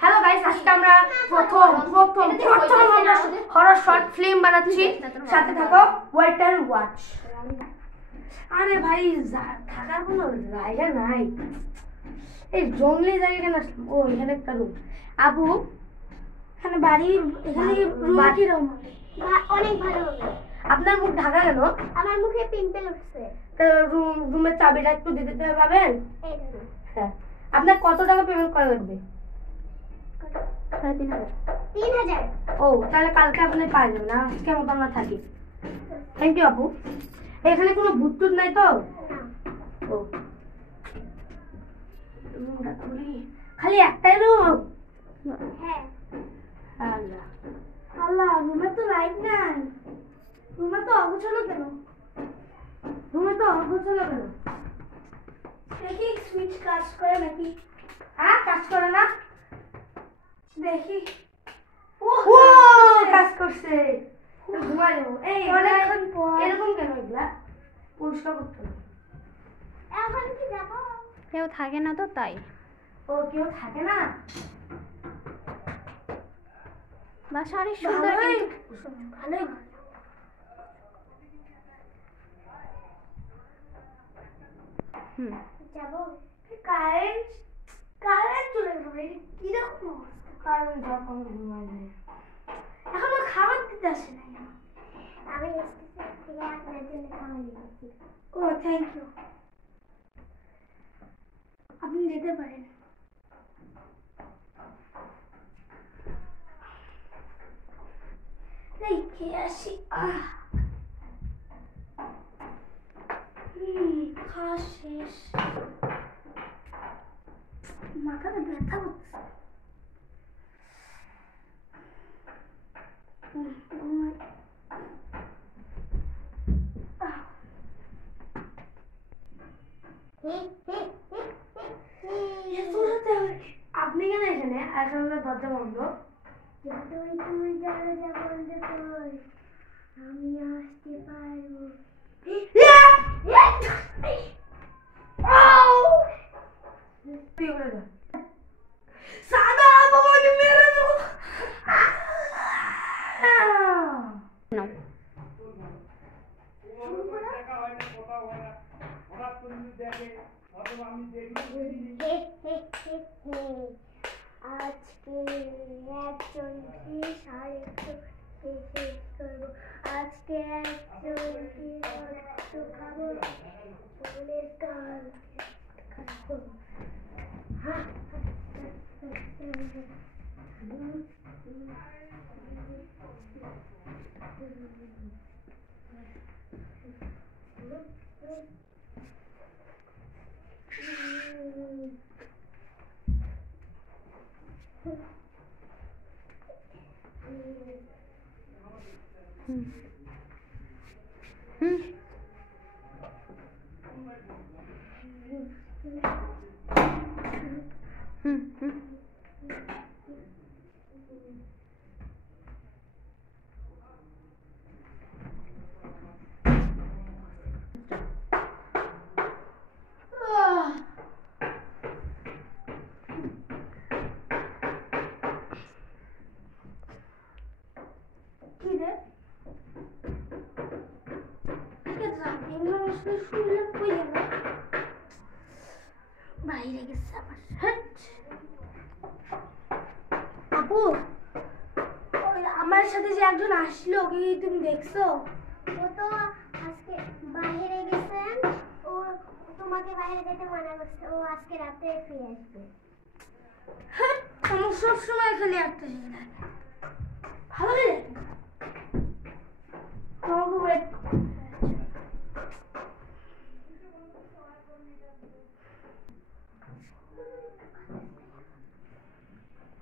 Hello guys, আজকে আমরা প্রথম আমরা হরর শর্ট ফিল্ম বানাচ্ছি। সাথে থাকো, ওয়েট এন্ড ওয়াচ। আরে ভাই, থাকার কোনো জায়গা নাই, এই জঙ্গলি জায়গা কেন আসলাম? ও এখানে একটা রুম। আপু, এখানে বাড়ি, এখানে রুম কিরকম? অনেক ভালো হবে। আপনার মুখ ঢাকা কেন? আমার মুখে পিম্পল উঠছে। রুমের চাবিটা একটু দিতে পারবেন? এই ধরুন। হ্যাঁ। আপনার কত টাকা পেমেন্ট করা লাগবে? 3000। ও, তাহলে কালকে আপনি পাই যাবেন। আজকে মতো আমরা থাকি। থ্যাংক ইউ আপু। এখানে কোনো ভূত টুত নাই তো? ও, রুমটা খুলি। খালি একটাই রুম? হ্যাঁ। আল্লাহ আল্লাহ, রুমে তো লাইট নাই। রুমে তো অগোছালো কেন? দেখি সুইচ কাজ করে নাকি? হ্যাঁ, কাজ করে না? দেখি। ও, কাজ করছে। ঘুমাই যাবো। এই অনেকক্ষণ পর। এরকম কেন? এগুলা পরিষ্কার করতে হবে। এখন কি যাবো? কেউ থাকে না তো তাই। ও, কেউ থাকে না? বাসা অনেক সুন্দর কিন্তু ভালোই। যাবো। কারেন্ট চলে গেল। কিরকম অবস্থা? কারণ যখন ঘুমাই যায়। এখনো খাবার দিতে আসে নাই। আমি স্টেশন থেকে আপনার জন্য খাবার নিয়েছি। ও, থ্যাংক ইউ। আপনি যেতে পারেন। এই খেয়ে আসি। খাওয়া শেষ। মাথাটা ব্যথা করছে। আপনি কেন এখানে? এখন দরজা বন্ধ। তুই দরজা বন্ধ কর, আমি আসতে পারবো। সাদা বাবাকে মেরে দেবো। নাও। আজকে একজনকে শেষ করবো। আজকে একজনকে রক্ত খাবো, বলে কাল খাবো। বাইরে গেছে আবার। আপু, আমার সাথে যে একজন আসলো, ওকে কি তুমি দেখছো? ও তো আজকে বাইরে গেছেন। ও তোমাকে বাইরে যেতে মানা করছে। ও আজকে রাতে ফিরে আসবে। আমার সবসময় খালি একটা জিনিস থাকে, ভালো লাগে তোমাকে ওয়েট।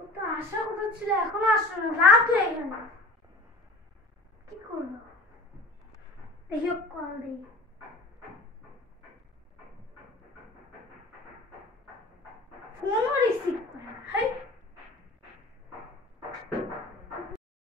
ও তো আসার কথা ছিল, এখনো আসলো না। রাত হয়ে গেল, কি করবো? দেখি কল দিই।